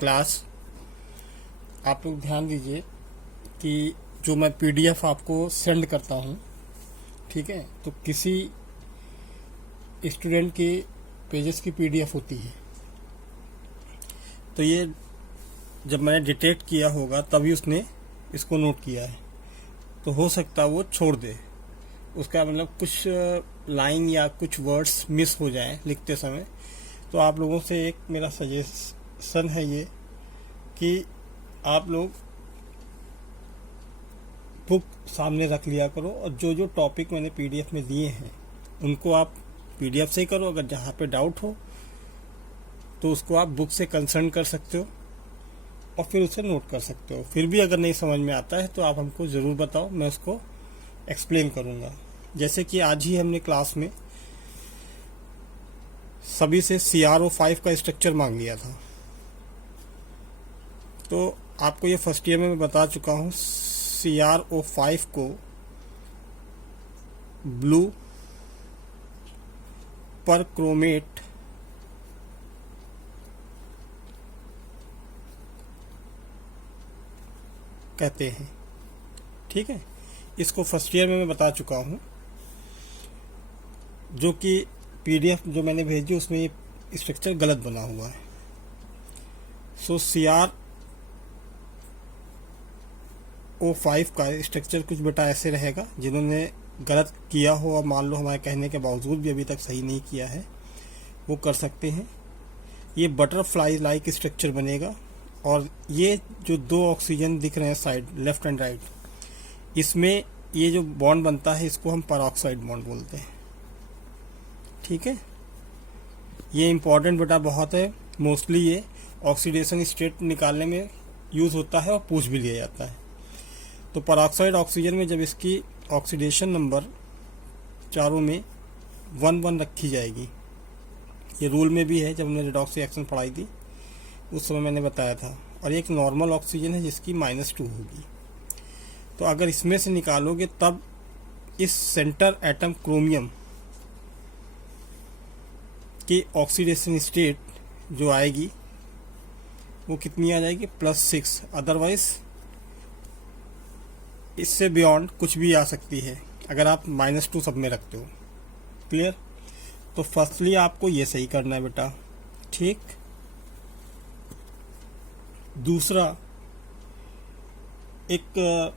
Class. आप लोग ध्यान दीजिए कि जो मैं पीडीएफ आपको सेंड करता हूँ, ठीक है, तो किसी स्टूडेंट के पेजेस की पीडीएफ होती है। तो ये जब मैंने डिटेक्ट किया होगा तभी उसने इसको नोट किया है। तो हो सकता है वो छोड़ दे, उसका मतलब कुछ लाइन या कुछ वर्ड्स मिस हो जाए लिखते समय। तो आप लोगों से एक मेरा सजेशन है ये कि आप लोग बुक सामने रख लिया करो और जो जो टॉपिक मैंने पीडीएफ में दिए हैं उनको आप पीडीएफ से ही करो। अगर जहाँ पे डाउट हो तो उसको आप बुक से कंसल्ट कर सकते हो और फिर उसे नोट कर सकते हो। फिर भी अगर नहीं समझ में आता है तो आप हमको ज़रूर बताओ, मैं उसको एक्सप्लेन करूँगा। जैसे कि आज ही हमने क्लास में सभी से CRO5 का स्ट्रक्चर मांग लिया था। तो आपको ये फर्स्ट ईयर में मैं बता चुका हूँ, CRO5 को ब्लू पर क्रोमेट कहते हैं, ठीक है। इसको फर्स्ट ईयर में मैं बता चुका हूँ, जो कि पीडीएफ जो मैंने भेजी उसमें ये स्ट्रक्चर गलत बना हुआ है। सो CRO5 का स्ट्रक्चर कुछ बेटा ऐसे रहेगा। जिन्होंने गलत किया हो और मान लो हमारे कहने के बावजूद भी अभी तक सही नहीं किया है, वो कर सकते हैं। ये बटरफ्लाई लाइक स्ट्रक्चर बनेगा और ये जो दो ऑक्सीजन दिख रहे हैं साइड लेफ्ट एंड राइट, इसमें ये जो बॉन्ड बनता है इसको हम पेरोक्साइड बॉन्ड बोलते हैं, ठीक है। ये इम्पॉर्टेंट बेटा बहुत है। मोस्टली ये ऑक्सीडेशन स्टेट निकालने में यूज़ होता है और पूछ भी लिया जाता है। तो पेरोक्साइड ऑक्सीजन में जब इसकी ऑक्सीडेशन नंबर चारों में 1-1 रखी जाएगी, ये रूल में भी है, जब हमने रेडॉक्स रिएक्शन पढ़ाई थी उस समय मैंने बताया था। और एक नॉर्मल ऑक्सीजन है जिसकी -2 होगी। तो अगर इसमें से निकालोगे तब इस सेंटर एटम क्रोमियम की ऑक्सीडेशन स्टेट जो आएगी वो कितनी आ जाएगी, +6। अदरवाइज इससे बियॉन्ड कुछ भी आ सकती है अगर आप -2 सब में रखते हो। क्लियर? तो फर्स्टली आपको ये सही करना है बेटा, ठीक। दूसरा, एक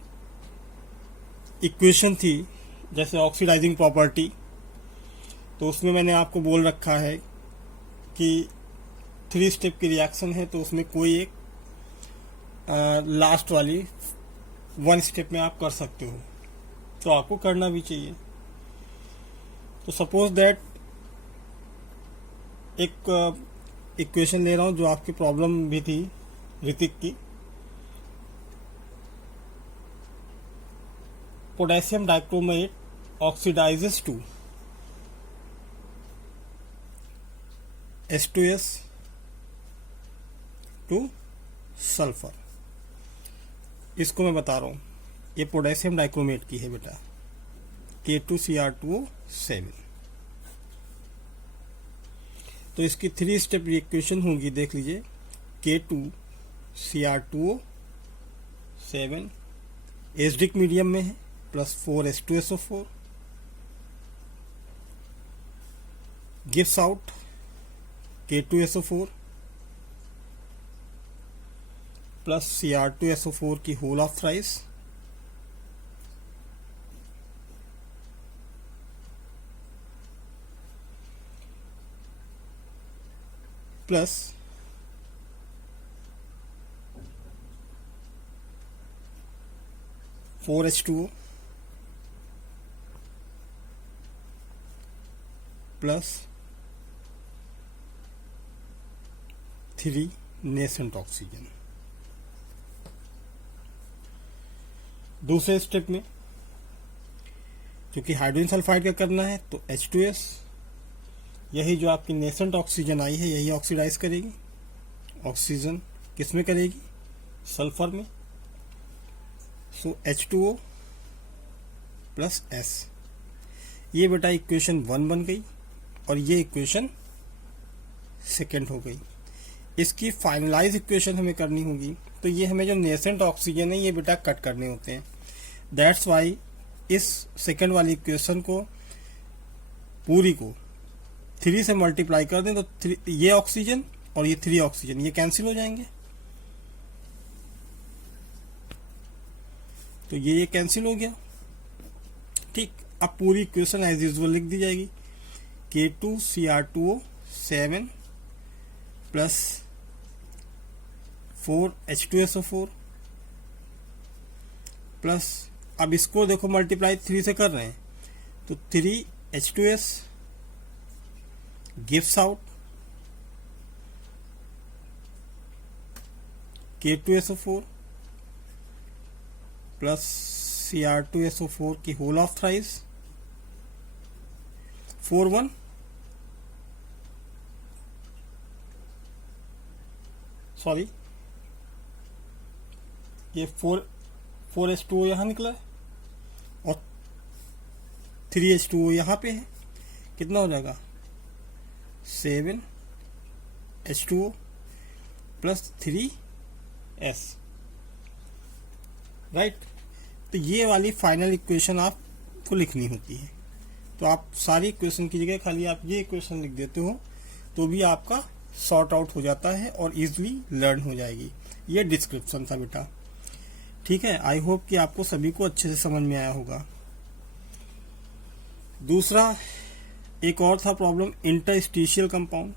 इक्वेशन थी जैसे ऑक्सीडाइजिंग प्रॉपर्टी, तो उसमें मैंने आपको बोल रखा है कि 3 स्टेप की रिएक्शन है तो उसमें कोई एक लास्ट वाली 1 स्टेप में आप कर सकते हो, तो आपको करना भी चाहिए। तो सपोज दैट एक इक्वेशन ले रहा हूं जो आपकी प्रॉब्लम भी थी ऋतिक की। Potassium dichromate oxidises to H2S to sulphur. इसको मैं बता रहा हूं, ये पोटेशियम डाइक्रोमेट की है बेटा, K2Cr2O7। तो इसकी 3 स्टेप रिएक्शन होगी, देख लीजिए। K2Cr2O7 एसिडिक मीडियम में है, +4 H2SO4 gives out K2SO4 plus Cr2SO4 की whole of thrice plus (4H2O) plus 3 nascent oxygen. दूसरे स्टेप में क्योंकि हाइड्रोजन सल्फाइड का करना है तो H2S, यही जो आपकी नेसेंट ऑक्सीजन आई है यही ऑक्सीडाइज करेगी। ऑक्सीजन किस में करेगी? सल्फर में। सो H2O प्लस S, ये बेटा इक्वेशन 1 बन गई और ये इक्वेशन सेकेंड हो गई। इसकी फाइनलाइज इक्वेशन हमें करनी होगी, तो ये हमें जो नेसेंट ऑक्सीजन है ये बेटा कट करने होते हैं। दैट्स वाई इस सेकंड वाली इक्वेशन को पूरी को 3 से मल्टीप्लाई कर दें तो ये ऑक्सीजन और ये 3 ऑक्सीजन ये कैंसिल हो जाएंगे, तो ये कैंसिल हो गया। ठीक, अब पूरी इक्वेशन एज यूजुअल लिख दी जाएगी। K2Cr2O 7 प्लस 4H2SO4 प्लस, अब इसको देखो मल्टीप्लाई 3 से कर रहे हैं तो 3H2S gives out K2SO4 plus Cr2SO4 की होल ऑफ थ्राइस 4 सॉरी ये 4H2O यहाँ निकला है और 3H2O यहाँ पे है, कितना हो जाएगा 7H2O प्लस 3S, राइट। तो ये वाली फाइनल इक्वेशन आपको लिखनी होती है। तो आप सारी इक्वेशन की जगह खाली आप ये इक्वेशन लिख देते हो तो भी आपका सॉर्ट आउट हो जाता है और इजीली लर्न हो जाएगी। ये डिस्क्रिप्शन था बेटा, ठीक है। आई होप कि आपको सभी को अच्छे से समझ में आया होगा। दूसरा एक और था प्रॉब्लम, इंटरस्टिशियल कंपाउंड।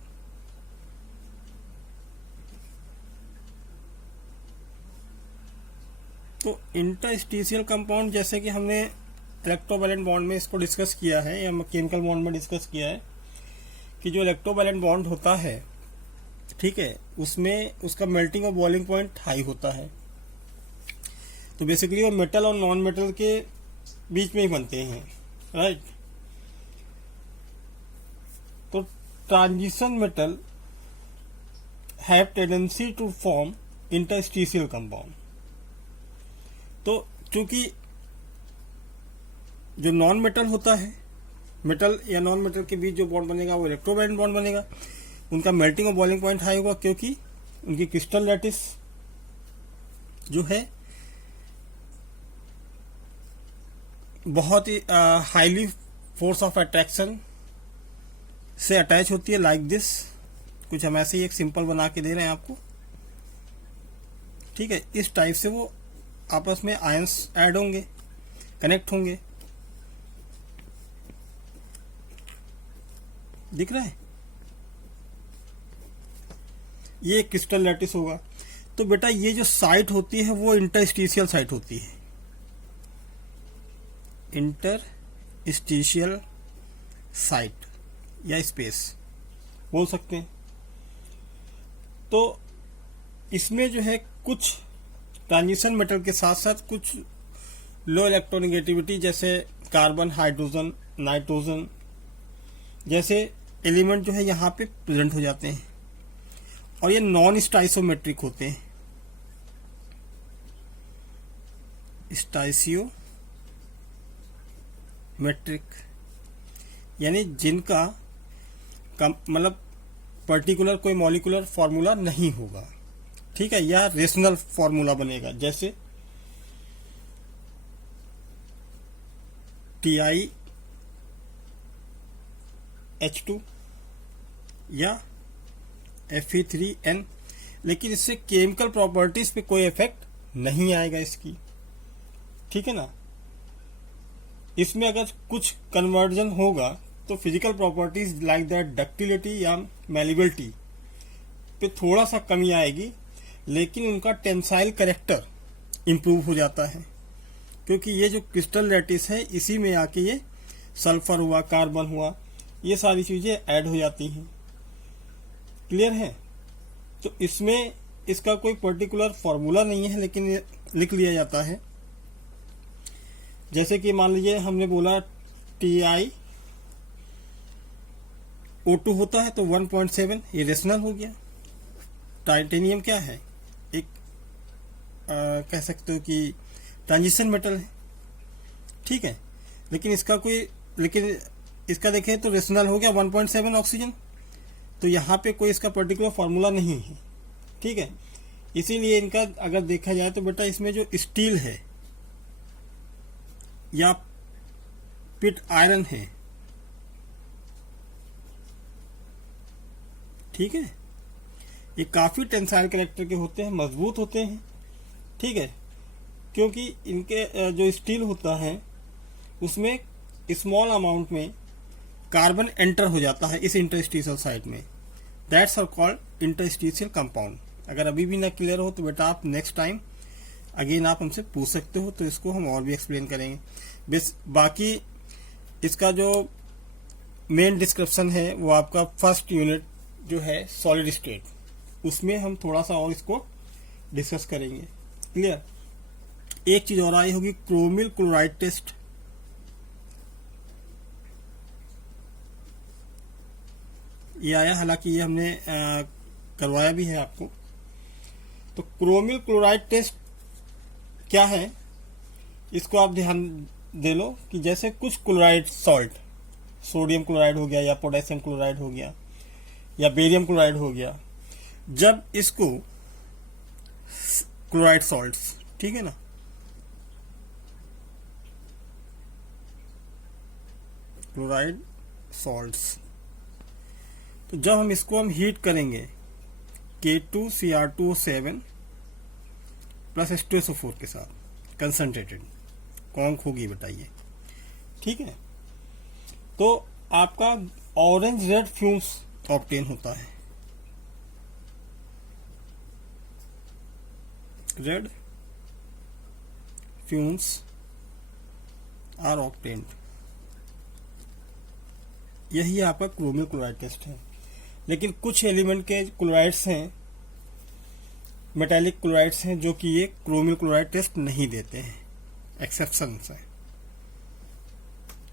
तो इंटरस्टिशियल कंपाउंड जैसे कि हमने इलेक्ट्रोवैलेंट बॉन्ड में इसको डिस्कस किया है या केमिकल बॉन्ड में डिस्कस किया है कि जो इलेक्ट्रोवैलेंट बॉन्ड होता है, ठीक है, उसमें उसका मेल्टिंग और बॉइलिंग पॉइंट हाई होता है। तो बेसिकली वो मेटल और नॉन मेटल के बीच में ही बनते हैं, राइट। तो transition metal have tendency to form interstitial compound. तो चूंकि जो नॉन मेटल होता है, मेटल या नॉन मेटल के बीच जो बॉन्ड बनेगा वो इलेक्ट्रोवैलेंट बॉन्ड बनेगा, उनका मेल्टिंग और बॉइलिंग पॉइंट हाई होगा क्योंकि उनकी क्रिस्टल लैटिस जो है बहुत ही हाईली फोर्स ऑफ अट्रैक्शन से अटैच होती है, लाइक दिस। कुछ हम ऐसे ही एक सिंपल बना के दे रहे हैं आपको, ठीक है। इस टाइप से वो आपस में आयंस ऐड होंगे, कनेक्ट होंगे, दिख रहा है। ये क्रिस्टल लैटिस होगा। तो बेटा ये जो साइट होती है वो इंटरस्टिशियल साइट होती है, इंटरस्टिशियल साइट या स्पेस बोल सकते हैं। तो इसमें जो है कुछ ट्रांजिशन मेटल के साथ साथ कुछ लो इलेक्ट्रोनेगेटिविटी जैसे कार्बन, हाइड्रोजन, नाइट्रोजन जैसे एलिमेंट जो है यहाँ पे प्रेजेंट हो जाते हैं और ये नॉन स्टाइसोमेट्रिक होते हैं। स्टाइसियोमेट्रिक यानी जिनका मतलब पर्टिकुलर कोई मॉलिक्यूलर फॉर्मूला नहीं होगा, ठीक है, या रेशनल फॉर्मूला बनेगा, जैसे TiH2 या Fe3N, लेकिन इससे केमिकल प्रॉपर्टीज पे कोई इफेक्ट नहीं आएगा इसकी, ठीक है ना। इसमें अगर कुछ कन्वर्जन होगा तो physical properties like that ductility या मेलिबिलिटी पे थोड़ा सा कमी आएगी, लेकिन उनका टेंसाइल कैरेक्टर इंप्रूव हो जाता है क्योंकि ये जो क्रिस्टल लैटिस है इसी में आके ये सल्फर हुआ, कार्बन हुआ, ये सारी चीजें ऐड हो जाती हैं। क्लियर है। तो इसमें इसका कोई पर्टिकुलर फॉर्मूला नहीं है, लेकिन ये लिख लिया जाता है। जैसे कि मान लीजिए हमने बोला TiO2 होता है तो 1.7 ये रेशनल हो गया। टाइटेनियम क्या है, एक कह सकते हो कि ट्रांजिशन मेटल है, ठीक है, लेकिन इसका देखें तो रेशनल हो गया 1.7 ऑक्सीजन। तो यहाँ पे कोई इसका पर्टिकुलर फॉर्मूला नहीं है, ठीक है। इसीलिए इनका अगर देखा जाए तो बेटा इसमें जो स्टील है या पिट आयरन है, ठीक है, ये काफी टेंसाइल कैरेक्टर के होते हैं, मजबूत होते हैं, ठीक है, क्योंकि इनके जो स्टील होता है उसमें स्मॉल अमाउंट में कार्बन एंटर हो जाता है इस इंटरस्टिशियल साइट में, that's are called interstitial compound. अगर अभी भी ना क्लियर हो तो बेटा आप नेक्स्ट टाइम अगेन आप हमसे पूछ सकते हो, तो इसको हम और भी एक्सप्लेन करेंगे। बस बाकी इसका जो मेन डिस्क्रिप्शन है वो आपका फर्स्ट यूनिट जो है सॉलिड स्टेट, उसमें हम थोड़ा सा और इसको डिस्कस करेंगे। क्लियर। एक चीज और आई होगी, क्रोमिल क्लोराइड टेस्ट। ये आया, हालांकि ये हमने करवाया भी है आपको। तो क्रोमिल क्लोराइड टेस्ट क्या है, इसको आप ध्यान दे लो कि जैसे कुछ क्लोराइड सॉल्ट, सोडियम क्लोराइड हो गया या पोटेशियम क्लोराइड हो गया या बेरियम क्लोराइड हो गया, जब इसको क्लोराइड सॉल्ट्स, ठीक है ना, क्लोराइड सॉल्ट्स, तो जब हम इसको हीट करेंगे K2Cr2O7 प्लस H2SO4 के साथ कंसंट्रेटेड, कौन होगी बताइए, ठीक है, तो आपका ऑरेंज रेड फ्यूम्स ऑब्टेन होता है, रेड फ्यूम्स आर ऑब्टेन्ड। यही आपका क्रोमिल क्लोराइड टेस्ट है। लेकिन कुछ एलिमेंट के क्लोराइड्स हैं, मेटालिक क्लोराइड्स हैं, जो कि ये क्रोमिल क्लोराइड टेस्ट नहीं देते हैं, एक्सेप्शंस है,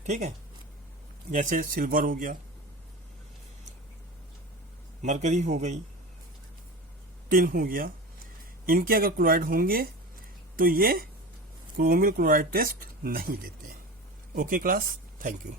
ठीक है, जैसे सिल्वर हो गया, मरकरी हो गई, टिन हो गया, इनके अगर क्लोराइड होंगे तो ये क्रोमिल क्लोराइड टेस्ट नहीं देते हैं। Okay class, thank you.